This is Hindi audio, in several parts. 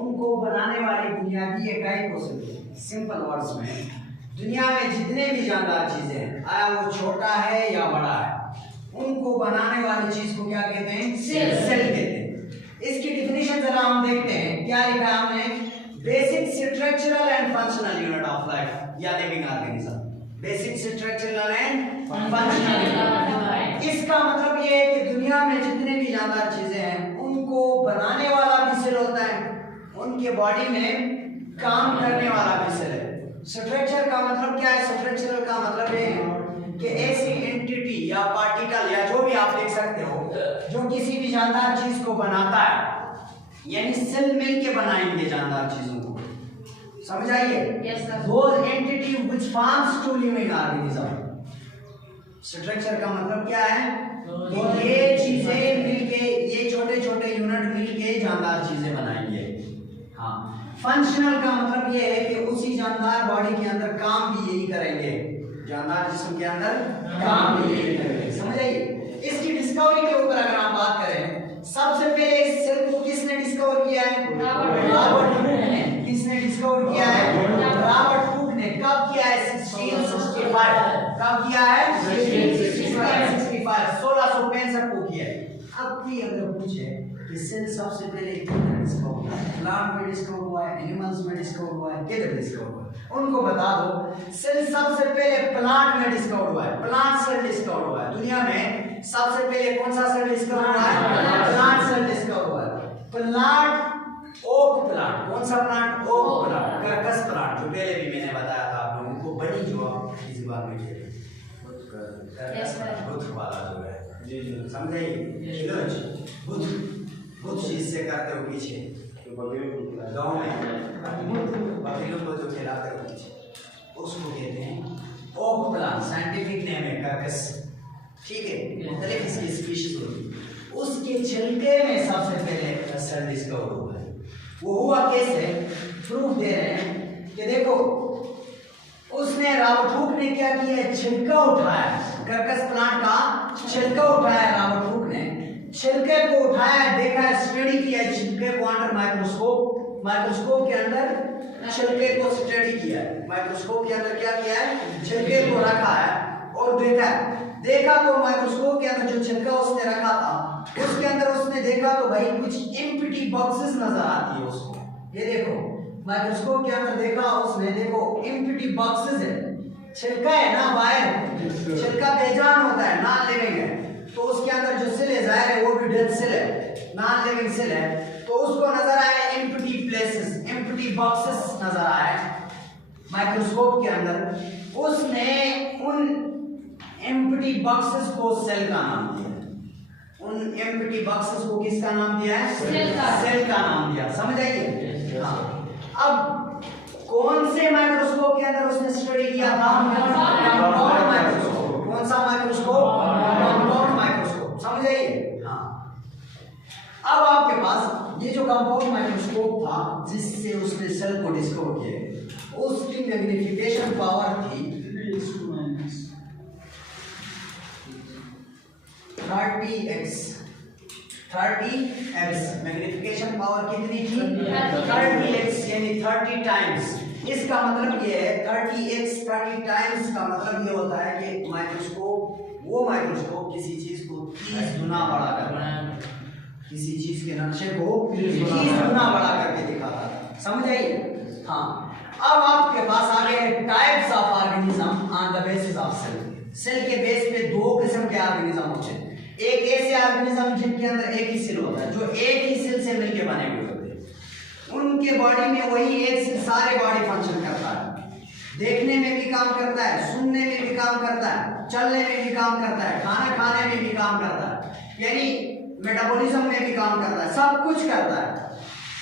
उनको बनाने वाली बुनियादी इकाई को समझें। सिंपल वर्ड्स में दुनिया में जितने भी जानदार चीजें हैं, आया वो छोटा है या बड़ा है, उनको बनाने वाली चीज को क्या कहते हैं? सेल कहते हैं। इसकी डिफिनेशन जरा हम देखते हैं। क्या लिखा है हमने? Basic structural and functional unit of life या living organism. Basic structural and functional unit. इसका मतलब ये है कि दुनिया में जितने भी जानदार चीजें हैं उनको बनाने वाला भी सेल होता है, उनके बॉडी में काम करने वाला भी सेल है। स्ट्रक्चर का मतलब क्या है? स्ट्रक्चरल का मतलब ये है कि ऐसी एंटिटी या पार्टिकल या जो भी आप देख सकते हो जो किसी भी जानदार चीज को बनाता है, यानी सेल मिल के बनाएंगे जानदार चीजों को, समझ आइए? Those entity which forms to living organism। Structure का मतलब क्या है? तो ये चीजें मिलके, ये छोटे छोटे यूनिट मिलके जानदार चीजें बनाएंगे। हाँ, फंक्शनल का मतलब ये है कि उसी जानदार बॉडी के अंदर काम भी यही करेंगे, जानदार जिस्म के अंदर काम भी यही करेंगे, समझ आइए? इसकी डिस्कवरी के ऊपर अगर हम बात करें, सबसे पहले इस सेल को किसने डिस्कवर किया है? रॉबर्ट हुक ने। किसने डिस्कवर किया है? रॉबर्ट हुक ने। कब किया है? 1665। कब किया है? 1665, 1665 को किया है। अब कोई अगर पूछे कि सेल सबसे पहले किधर डिस्कवर हुआ है, प्लांट में डिस्कवर हुआ है, एनिमल्स में डिस्कवर हुआ है, किधर डिस्कवर हुआ है, उनको बता दो सेल सबसे पहले प्लांट में डिस्कवर हुआ है। प्लांट सेल डिस्कवर हुआ है। दुनिया में सबसे पहले कौन सा सेल डिस्कवर हुआ है? प्लांट सेल डिस्कवर हुआ है। Plant, oak plant. कौन सा plant? Oak plant, Quercus plant, जो पहले भी मैंने बताया था आप लोगों को, बड़ी जो आप इस बार में खेले बुद्ध वाला जो है, जी जी समझाइए। बुद्ध चीज से करते हो पीछे गाँव में बकरियों को जो खिलाते हो पीछे, उसको कहते हैं ओक प्लांट। साइंटिफिक नेम है कर्कस, ठीक है? मुख्तलिफ इसकी स्पीशीज होती है। उसके छिलके में सबसे पहले सेल डिस्कवर हुआ है। वो हुआ कैसे? प्रूफ दे रहे हैं कि देखो, उसने रॉबर्ट हुक ने क्या किया? छिलका उठाया, कर्कस प्लांट का छिलका उठाया रॉबर्ट हुक ने। छिलके को उठाया, देखा, स्टडी किया छिलके को अंडर माइक्रोस्कोप। माइक्रोस्कोप के अंदर छिलके को स्टडी किया। माइक्रोस्कोप के अंदर क्या किया है? छिलके को रखा है और देखा तो माइक्रोस्कोप के अंदर जो छिलका उसने रखा था, उसके अंदर उसने देखा तो भाई कुछ एम्प्टी बॉक्सेस नजर आती है उसको। ये देखो, माइक्रोस्कोप के अंदर देखा उसने, देखो एम्प्टी बॉक्सेस है। छिलका है ना बाहर, छिलका बेजान होता है, नॉन लिविंग है, तो उसके अंदर जो सेल है जाहिर है वो भी डेड सेल है, नॉन लिविंग सेल है। तो उसको नजर आया एम्प्टी प्लेसेस, एम्प्टी बॉक्सेस नजर आया माइक्रोस्कोप के अंदर। उसने उन एम्प्टी बॉक्सेस को सेल का नाम दिया। उन एम्प्टी बॉक्सेस को किसका नाम दिया है? सेल का नाम दिया, समझ आइए? हाँ। अब कौन से माइक्रोस्कोप के अंदर उसने स्टडी किया था? Compound microscope. कौन सा माइक्रोस्कोप? कंपाउंड माइक्रोस्कोप, समझ आइए? हाँ। अब आपके पास ये जो कंपाउंड माइक्रोस्कोप था जिससे उसने सेल को डिस्कवर किया, उसकी मैग्नीफिकेशन पावर थी 30x। मैग्नीफिकेशन पावर कितनी थी? 30x, यानी 30 टाइम्स। इसका मतलब ये है 30x, 30 टाइम्स का मतलब ये होता है कि माइक्रोस्कोप किसी चीज को 30 गुना बड़ा करता है, किसी चीज के नक्शे को 30 गुना बड़ा करके दिखाता है, समझ आइए? हाँ। अब आपके पास आ गए types of organism on the basis of cell. Cell के बेस पे दो किस्म के ऑर्गेनिज्म होते हैं। एक ऐसे ऑर्गेनिज्म जिनके अंदर एक ही सेल होता है, जो एक ही सेल से मिलकर बने हुए होते हैं। उनके बॉडी में वही एक सेल सारे बॉडी फंक्शन करता है, देखने में भी काम करता है, सुनने में भी काम करता है, चलने में भी काम करता है, खाना खाने में भी काम करता है, यानी मेटाबॉलिज्म में भी काम करता है, सब कुछ करता है।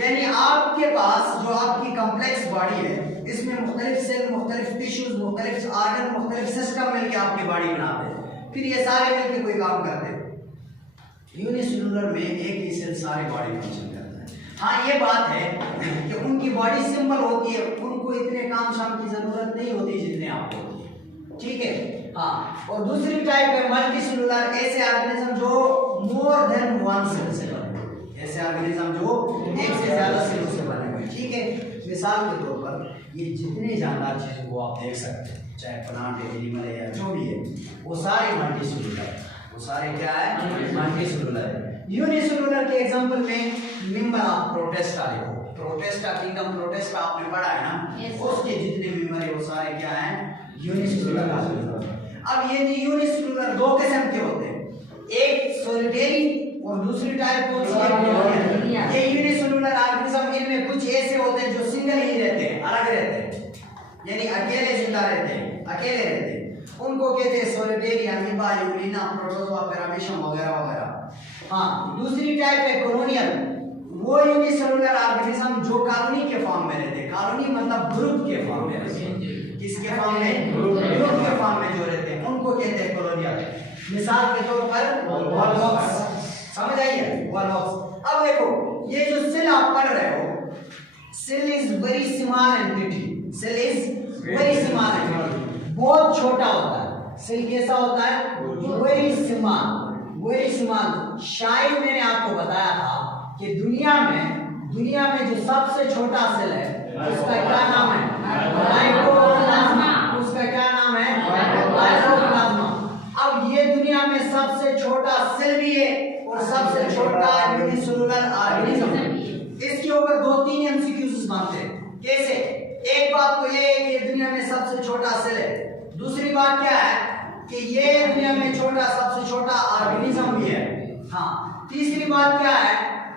यानी आपके पास जो आपकी कॉम्प्लेक्स बॉडी है, इसमें मुख्तलिफ सेल, मुख्तलिफ टिश्यूज, मुख्तलिफ ऑर्गन, मुख्तलिफ सिस्टम मिलकर आपकी बॉडी बनाते हैं, फिर ये सारे मिलकर कोई काम करते हैं। यूनिसेलुलर में एक ही सेल सारी बॉडी फंक्शन करता है। हाँ, ये बात है कि उनकी बॉडी सिंपल होती है, उनको इतने काम शाम की जरूरत नहीं होती जितने आपको होती है, ठीक है? हाँ। और दूसरी टाइप है मल्टी सेलुलर, ऐसे ऑर्गेनिज्म जो मोर देन वन सेल से बने, ऐसे ऑर्गेनिज्म जो एक से ज्यादा सेल से बने। मिसाल के तौर पर ये जितने जानदार चीज़ वो आप देख सकते हैं, चाहे प्लांट है, एनिमल है या जो भी है, वो सारे मल्टीसेलुलर है। वो सारे क्या है? मल्टीसेलुलर है। यूनिसेलुलर के एग्जांपल में मेंबर ऑफ प्रोटिस्टा देखो, प्रोटिस्टा किंगडम, प्रोटिस्टा आपने पढ़ा है ना, उसके जितने मेंबर है वो सारे क्या हैं? यूनिसेलुलर। अब ये यूनिसेलुलर दो किस्म के होते हैं, एक सॉलिटरी और दूसरी टाइप कौन सी है? ये यूनिसेलुलर ऑर्गेनिज्म, इनमें कुछ ऐसे होते हैं जो सिंगल ही रहते हैं, अलग रहते हैं, यानी अकेले जिंदा रहते हैं, अकेले रहते हैं, उनको कहते हैं solitary, amoeba, Euglena, protozoa, paramecium वगैरह वगैरह। हाँ, दूसरी टाइप है कॉलोनियल, वो यूनिसेलुलर ऑर्गेनिज्म जो कॉलोनी के फॉर्म में रहते हैं, कॉलोनी मतलब ग्रुप के फॉर्म में रहते हैं, किसके फॉर्म में? ग्रुप के फॉर्म में जो रहते हैं उनको कहते हैं कॉलोनियल। मिसाल के तौर पर वॉलवॉक्स, समझ आइए, वॉलवॉक्स। अब देखो ये जो सेल आप पढ़ रहे हो, cell is very small entity, cell is very small entity, बहुत छोटा होता है। सेल कैसा होता है? Very small, very small. शायद मैंने आपको बताया था कि दुनिया में जो सबसे छोटा सेल है उसका क्या नाम है? माइक्रोप्लाज्मा। उसका क्या नाम है? माइक्रोप्लाज्मा। अब ये दुनिया में सबसे छोटा सेल भी है और सबसे छोटा यूनिसेलुलर ऑर्गेनिज्म। इसके ऊपर 2-3 एमसीक्यूज बनते हैं। कैसे? एक बात तो ये है कि दुनिया में सबसे छोटा सेल है, दूसरी बात क्या है कि ये दुनिया में सबसे छोटा ऑर्गेनिज्म भी है। हाँ, तीसरी बात क्या है,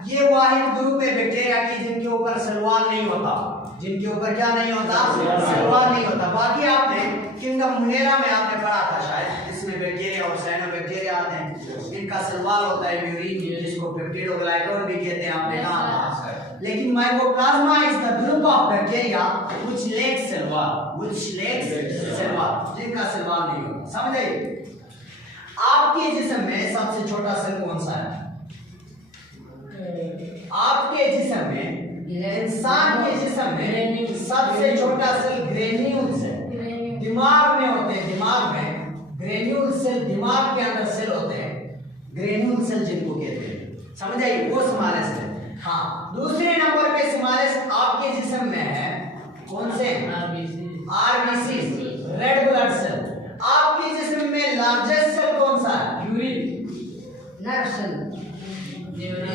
ये वाहिद ग्रुप है बैक्टीरिया की जिनके ऊपर सेल वॉल नहीं होता, जिनके ऊपर क्या नहीं होता? सेल वॉल नहीं होता। बाकी आपने किंगडम मुनेरा में आपने पढ़ा था शायद, इसमें बैक्टीरिया और साइनोबैक्टीरिया आते हैं, इनका सेल वॉल होता है म्यूरिन, जिसको पेप्टिडोग्लाइकन भी कहते हैं, आपने कहा था। लेकिन mycoplasma is the group of bacteria which lacks cell wall, जिनका सेल वॉल नहीं होता। समझ आइए? आपके जिस्म में सबसे छोटा सेल कौन सा है? आपके जिस्म में, इंसान के जिस्म में सबसे छोटा सेल ग्रेन्यूल्स है, दिमाग में होते हैं, दिमाग में ग्रेन्यूल सेल, दिमाग के अंदर सेल होते हैं, ग्रेन्यूल सेल जिनको कहते हैं। समझ आइए? वो स्मॉलेस्ट है। हाँ, दूसरे नंबर पे स्मॉलेस्ट आपके जिस्म में है कौन से? RBC, red blood cell. आपके जिस्म में लार्जेस्ट सेल कौन सा है? Nerve cell, neuron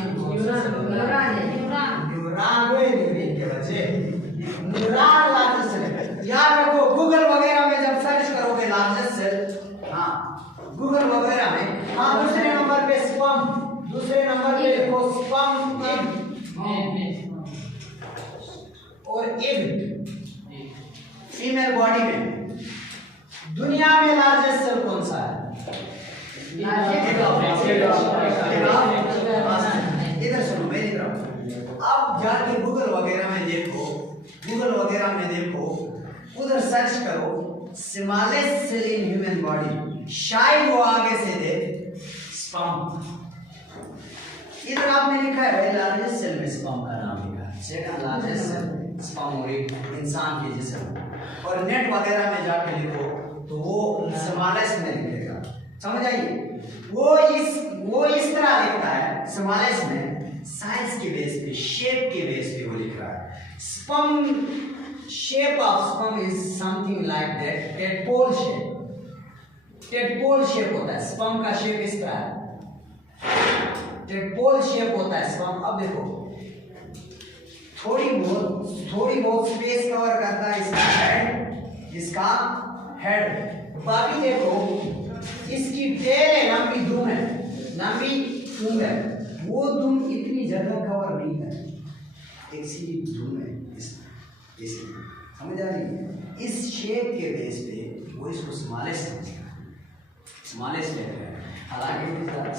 largest cell. याद रखो, गूगल वगैरह में जब सर्च करोगे लार्जेस्ट सेल, हाँ गूगल वगैरह में, हाँ दूसरे नंबर पे स्पर्म, दूसरे नंबर पे देखो स्पर्म और एग फीमेल बॉडी में। दुनिया में लार्जेस्ट सेल कौन सा है? इधर सुनो मेरी तरफ। अब जाके गूगल वगैरह में देखो, गूगल वगैरह में देखो, उधर सर्च करो smallest cell in human body, शायद वो आगे से दे स्पर्म। इधर आपने लिखा है भाई लार्जेस्ट सेल में स्पर्म का नाम लिखा है, सेकंड लार्जेस्ट सेल स्पर्म और इंसान के जिस्म। और नेट वगैरह में जाके लिखो तो वो स्मॉलेस्ट में लिखेगा। समझ आइए? वो इस तरह लिखता है स्मॉलेस्ट में, साइज के बेस पे, शेप के बेस पे वो लिख रहा है। Sperm, shape of sperm is something like that, tadpole shape. Tadpole shape होता है स्पर्म का, शेप इस तरह है, टेडपोल शेप होता है स्पर्म। अब देखो थोड़ी बहुत स्पेस कवर करता है इसका हेड। बाकी देखो इसकी टेल है, लंबी दुम है, लंबी दुम है, वो दुम इतनी जगह कवर नहीं है, एक सीधी दुम है इस समझ आ रही है? इस शेप के बेस पे वो इसको स्मॉलेस्ट समझता है, स्मॉलेस्ट ले रहा है। हालांकि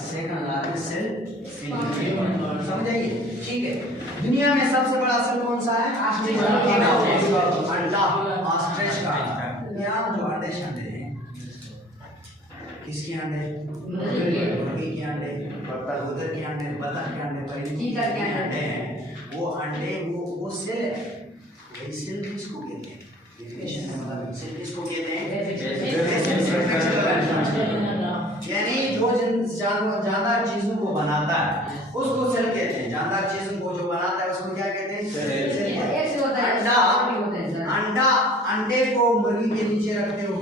सेकंड लार्जेस्ट सेल, समझ आइए? ठीक है। दुनिया में सबसे बड़ा सेल कौन सा है? अंडा, ऑस्ट्रिच का। यहाँ जो अंडे शंडे हैं, किसके अंडे? मुर्गी के अंडे, कबूतर के अंडे, बतख के अंडे, परिंदे के अंडे हैं। वो अंडे वो सेल है। वही सेल किसको कहते हैं? डेफिनेशन में मतलब सेल किसको कहते हैं? यानी जो जानदार चीजों को बनाता है उसको सेल कहते हैं। जानदार चीजों को जो बनाता है उसको क्या कहते हैं? सेल। अंडा, अंडे को मुर्गी के नीचे रखते हो,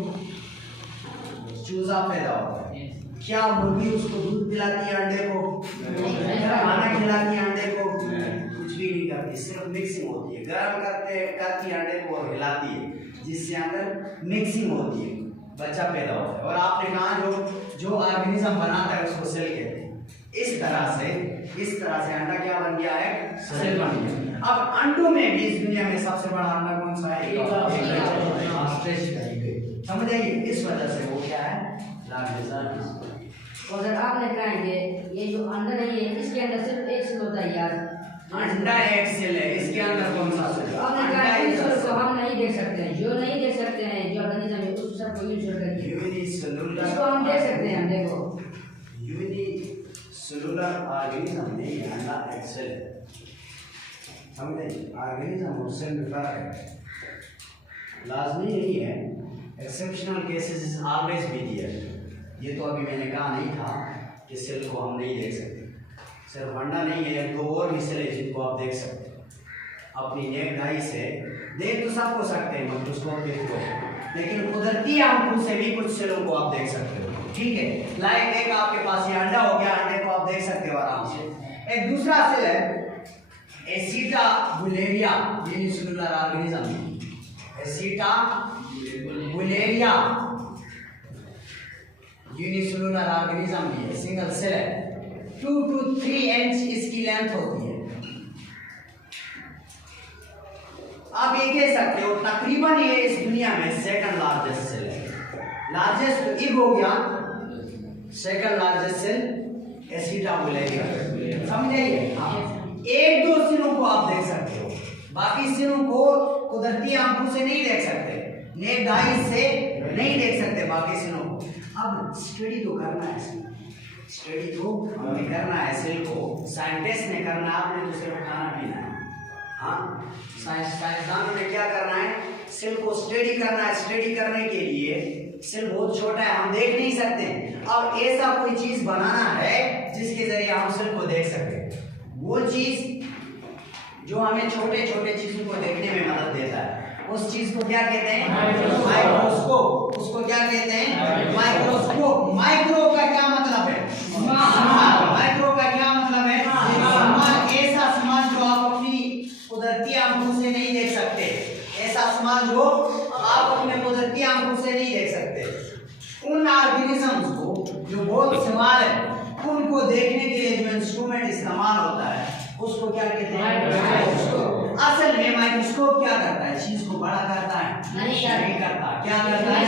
चूजा पैदा होता है। क्या मुर्गी उसको दूध पिलाती है अंडे को? खाना खिलाती है अंडे को? कुछ भी नहीं करती, सिर्फ मिक्सिंग होती है। गर्म करती है अंडे को और हिलाती है, जिससे अंदर मिक्सिंग होती है, बच्चा पैदा होता है। और आपने कहा जो ऑर्गेनिज्म बनाता है उसको सेल कहते हैं। इस तरह से अंडा क्या बन गया है? सेल बन गया। अब अंडों में भी इस दुनिया में सबसे बड़ा अंडा कौन सा है? समझ आइए, इस वजह से वो क्या है? और अगर आपने कहा कि ये जो अंडा नहीं है इसके अंदर सिर्फ एक सेल होता है यार, अंडा एक सेल है, इसके अंदर कौन सा सेल है? आपने कहा इस सेल को हम नहीं देख सकते हैं, जो नहीं देख सकते हैं, जो ऑर्गेनिज्म है उस सब को यूनिसेलुलर करिए, यूनिसेलुलर इसको हम देख सकते हैं। हम देखो यूनिसेलुलर ऑर्गेनिज्म नहीं है, अंडा एक सेल है। समझे? ऑर्गेनिज्म और सेल में फर्क है, लाजमी नहीं है। Exceptional cases is always be there. ये तो अभी मैंने कहा नहीं था कि सेल को हम नहीं देख सकते। सिर्फ अंडा नहीं है, दो और भी सेल है जिनको आप देख सकते हैं अपनी नेक आई से। देख तो सबको सकते हैं माइक्रोस्कोप के थ्रू, लेकिन कुदरती आंखों से भी कुछ सेलों को आप देख सकते हो। ठीक है, लाइक एक आपके पास ये अंडा हो गया, अंडे को आप देख सकते हो आराम से। एक दूसरा सेल है एसिटाबुलेरिया, यूनिसेलुलर ऑर्गेनिज्म। एसिटाबुलेरिया यूनिसेलुलर ऑर्गेनिज्म भी है, सिंगल सेल है। 2 to 3 इंच इसकी लेंथ होती है। आप ये कह सकते हो तकरीबन ये इस दुनिया में सेकंड लार्जेस्ट सेल है। लार्जेस्ट इग हो गया, सेकंड लार्जेस्ट सेल एसिटाबुलेरिया। समझिए? हाँ, एक दो सेलों को आप देख सकते हो, बाकी सेलों को कुदरती आंखों से नहीं देख सकते, नेक्ड आई से नहीं देख सकते बाकी सेलों को। अब स्टडी तो करना है, स्टडी तो हमें करना है, सेल को साइंटिस्ट ने करना है, आपने तो सिर्फ खाना पीना है। हाँ, साइंसदानों ने क्या करना है? सेल को स्टडी करना है। स्टडी करने के लिए सेल बहुत छोटा है, हम देख नहीं सकते। अब ऐसा कोई चीज बनाना है जिसके जरिए हम सेल को देख सकते। वो चीज जो हमें छोटे छोटे चीजों को देखने में मदद देता है, उस चीज को क्या कहते हैं? माइक्रोस्कोप। उसको क्या कहते हैं? माइक्रोस्कोप। माइक्रो का क्या मतलब है? माइक्रो का क्या मतलब है? ऐसा सामान जो आप अपनी कुदरती आंखों से नहीं देख सकते, ऐसा सामान जो आप अपने कुदरती आंखों से नहीं देख सकते। उन ऑर्गेनिजम्स को जो बहुत सवाल है, उनको देखने के लिए जो इंस्ट्रूमेंट इस्तेमाल होता है उसको क्या कहते हैं? माइक्रोस्कोप। असल में माइक्रोस्कोप क्या करता है? चीज को बड़ा करता है? नहीं करता। क्या करता है?